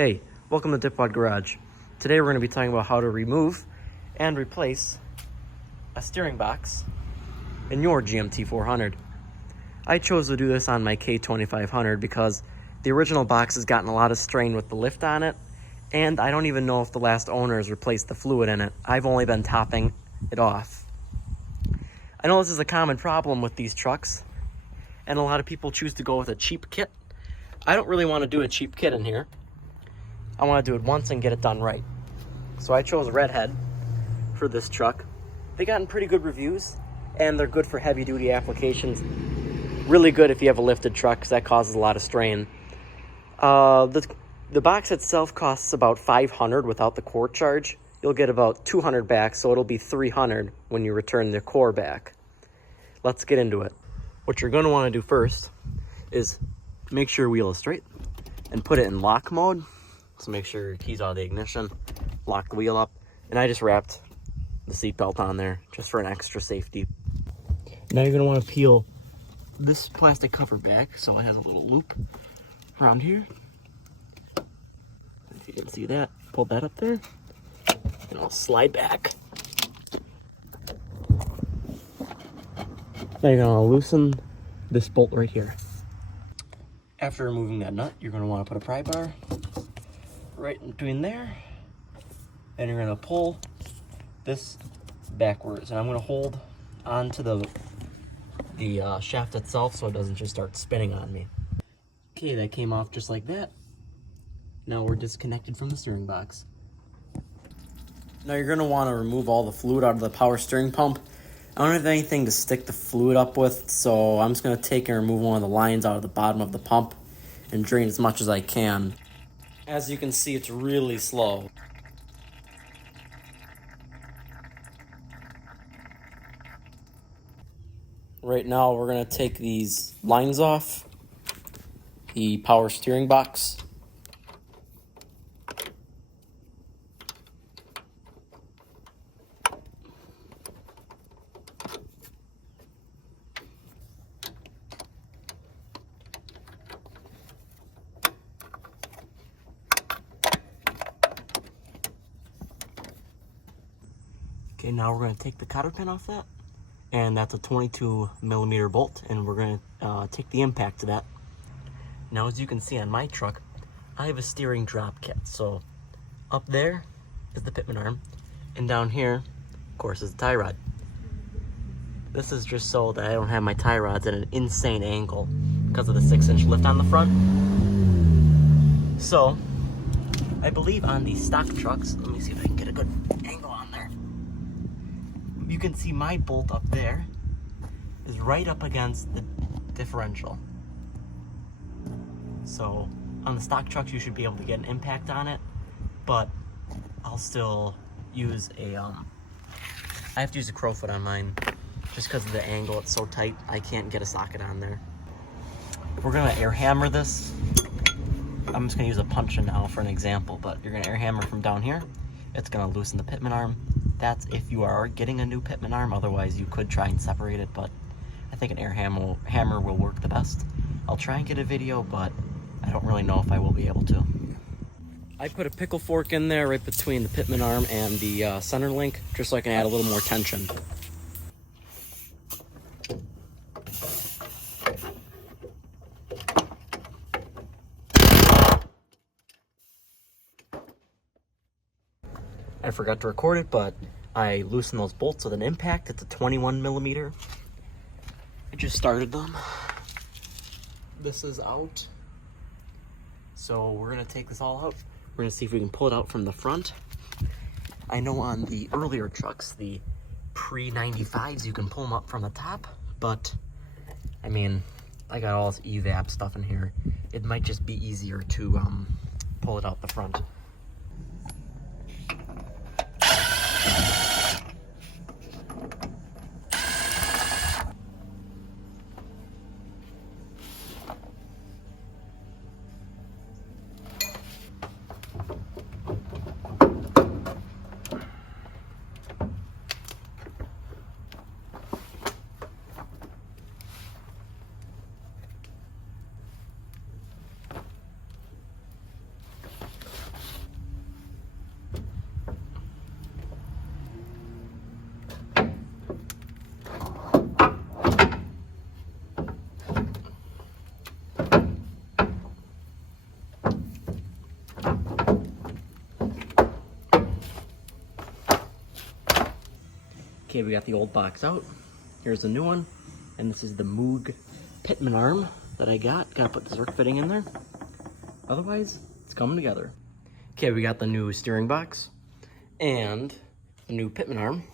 Hey, welcome to Dipwad Garage. Today we're going to be talking about how to remove and replace a steering box in your GMT 400. I chose to do this on my K2500 because the original box has gotten a lot of strain with the lift on it, and I don't even know if the last owners replaced the fluid in it. I've only been topping it off. I know this is a common problem with these trucks, and a lot of people choose to go with a cheap kit. I don't really want to do a cheap kit in here. I want to do it once and get it done right. So I chose Redhead for this truck. They gotten pretty good reviews, and they're good for heavy duty applications. Really good if you have a lifted truck, because that causes a lot of strain. The box itself costs about $500 without the core charge. You'll get about $200 back, so it'll be $300 when you return the core back. Let's get into it. What you're going to want to do first is make sure your wheel is straight and put it in lock mode. So make sure your key's out of the ignition, lock the wheel up, and I just wrapped the seatbelt on there just for an extra safety. Now you're going to want to peel this plastic cover back so it has a little loop around here. If you can see that, pull that up there, and I'll slide back. Now you're going to loosen this bolt right here. After removing that nut, you're going to want to put a pry bar right in between there, and you're going to pull this backwards, and I'm going to hold onto the shaft itself so it doesn't just start spinning on me. Okay, that came off just like that. Now we're disconnected from the steering box. Now you're going to want to remove all the fluid out of the power steering pump. I don't have anything to stick the fluid up with, so I'm just going to take and remove one of the lines out of the bottom of the pump and drain as much as I can. As you can see, it's really slow. Right now, we're going to take these lines off the power steering box. Okay, now we're going to take the cotter pin off that, and that's a 22mm bolt, and we're going to take the impact to that. Now, as you can see on my truck, I have a steering drop kit. So up there is the pitman arm, and down here, of course, is the tie rod. This is just so that I don't have my tie rods at an insane angle because of the 6-inch lift on the front. So I believe on these stock trucks, let me see if I can get a good angle on there. You can see my bolt up there is right up against the differential. So on the stock trucks, you should be able to get an impact on it, but I'll still use I have to use a crowfoot on mine just because of the angle. It's so tight, I can't get a socket on there. We're gonna air hammer this. I'm just gonna use a puncher now for an example, but you're gonna air hammer from down here. It's gonna loosen the pitman arm. That's if you are getting a new pitman arm. Otherwise, you could try and separate it, but I think an air hammer will work the best. I'll try and get a video, but I don't really know if I will be able to. I put a pickle fork in there right between the pitman arm and the center link, just so I can add a little more tension. I forgot to record it, but I loosened those bolts with an impact. It's a 21mm. I just started them. This is out. So we're gonna take this all out. We're gonna see if we can pull it out from the front. I know on the earlier trucks, the pre-95s, you can pull them up from the top, but I mean, I got all this evap stuff in here. It might just be easier to pull it out the front. Okay, we got the old box out. Here's the new one. And this is the Moog pitman arm that I got. Gotta put the zerk fitting in there. Otherwise, it's coming together. Okay, we got the new steering box and the new pitman arm.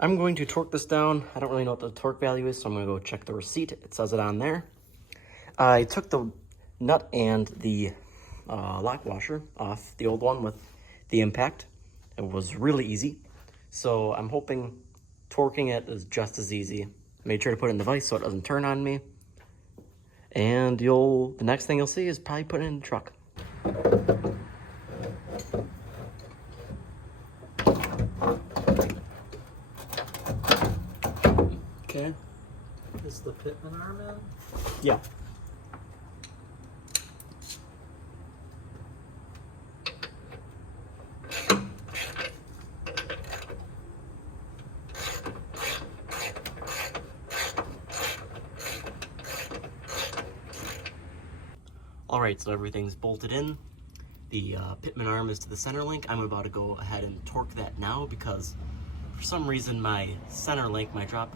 I'm going to torque this down. I don't really know what the torque value is, so I'm gonna go check the receipt. It says it on there. I took the nut and the lock washer off the old one with the impact. It was really easy. So I'm hoping torquing it is just as easy. Made sure to put it in the vise so it doesn't turn on me. And the next thing you'll see is probably put it in the truck. Okay. Is the pitman arm in? Yeah. All right, so everything's bolted in. The pitman arm is to the center link. I'm about to go ahead and torque that now because for some reason my center link, my drop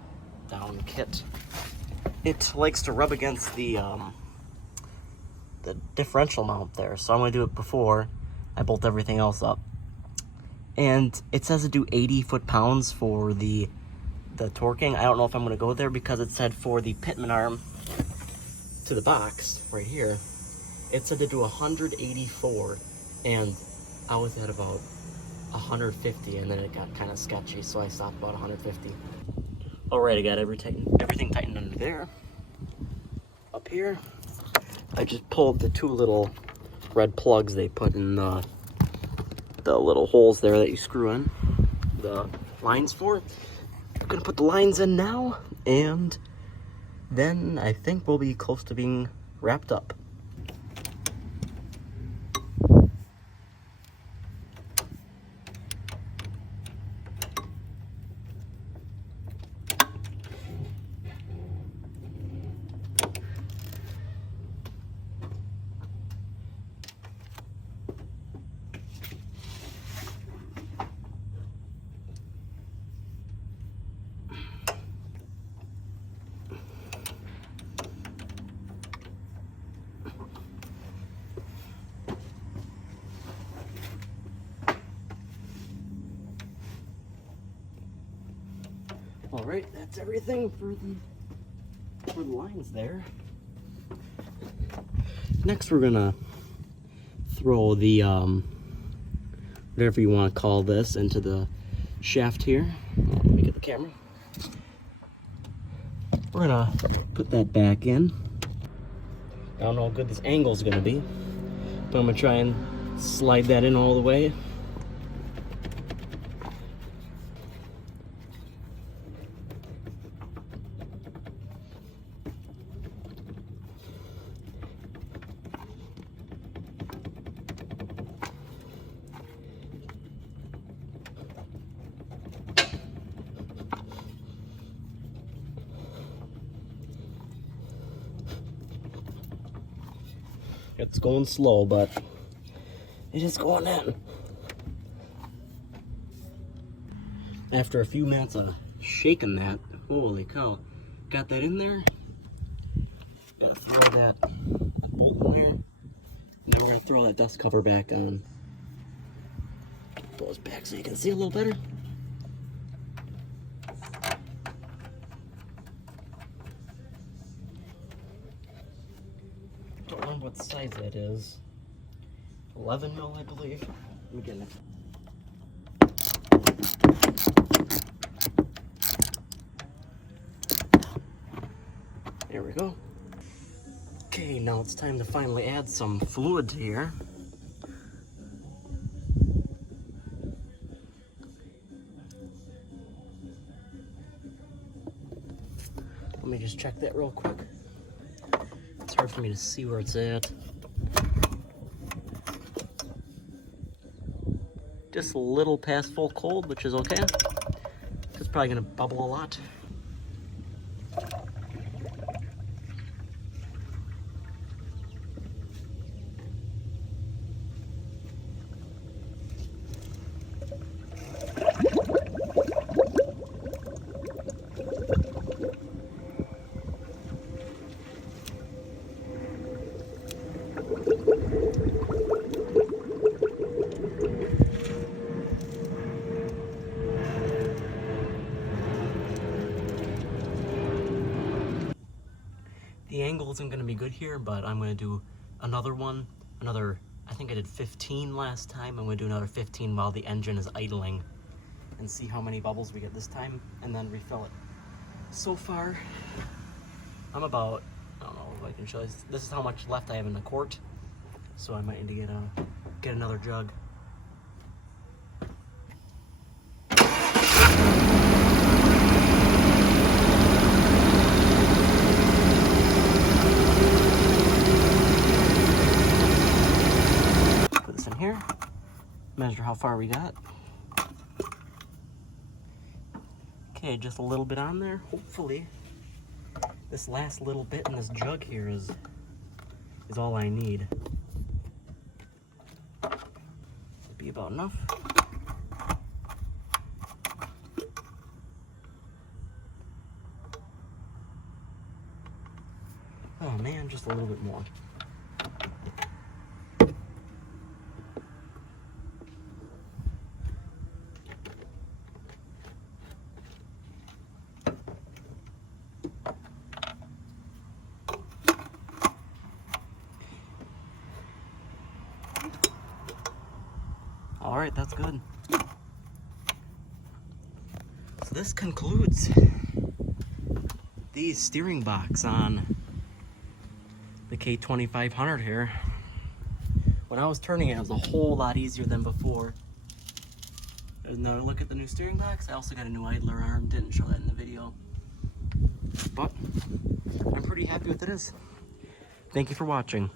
down kit, it likes to rub against the differential mount there. So I'm gonna do it before I bolt everything else up. And it says to do 80 foot-pounds for the torquing. I don't know if I'm gonna go there because it said for the pitman arm to the box right here, it said to do 184, and I was at about 150, and then it got kind of sketchy, so I stopped about 150. All right, I got everything tightened under there. Up here, I just pulled the two little red plugs they put in the little holes there that you screw in the lines for. I'm gonna put the lines in now, and then I think we'll be close to being wrapped up. All right, that's everything for the lines there. Next, we're gonna throw the whatever you want to call this into the shaft here. Let me get the camera. We're gonna put that back in. I don't know how good this angle is gonna be, but I'm gonna try and slide that in all the way. It's going slow, but it is going in. After a few minutes of shaking that, holy cow, got that in there. Gotta throw that bolt in there. And then we're gonna throw that dust cover back on. Pull this back so you can see a little better. Don't remember what size that is. 11 mil, I believe. Let me get it. There we go. Okay, now it's time to finally add some fluid to here. Let me just check that real quick. It's hard for me to see where it's at. Just a little past full cold, which is okay. It's probably gonna bubble a lot. wasn't gonna be good here, but I'm gonna do another one. I think I did 15 last time. I'm gonna do another 15 while the engine is idling and see how many bubbles we get this time and then refill it. So far, I'm about, I don't know if I can show this. This is how much left I have in the quart. So I might need to get another jug. Put this in here. Measure how far we got. Okay, just a little bit on there. Hopefully, this last little bit in this jug here is all I need. Should be about enough. Oh man, just a little bit more. All right, that's good. So this concludes the steering box on the K2500 here. When I was turning it was a whole lot easier than before. There's another look at the new steering box. I also got a new idler arm. Didn't show that in the video. But I'm pretty happy with this. Thank you for watching.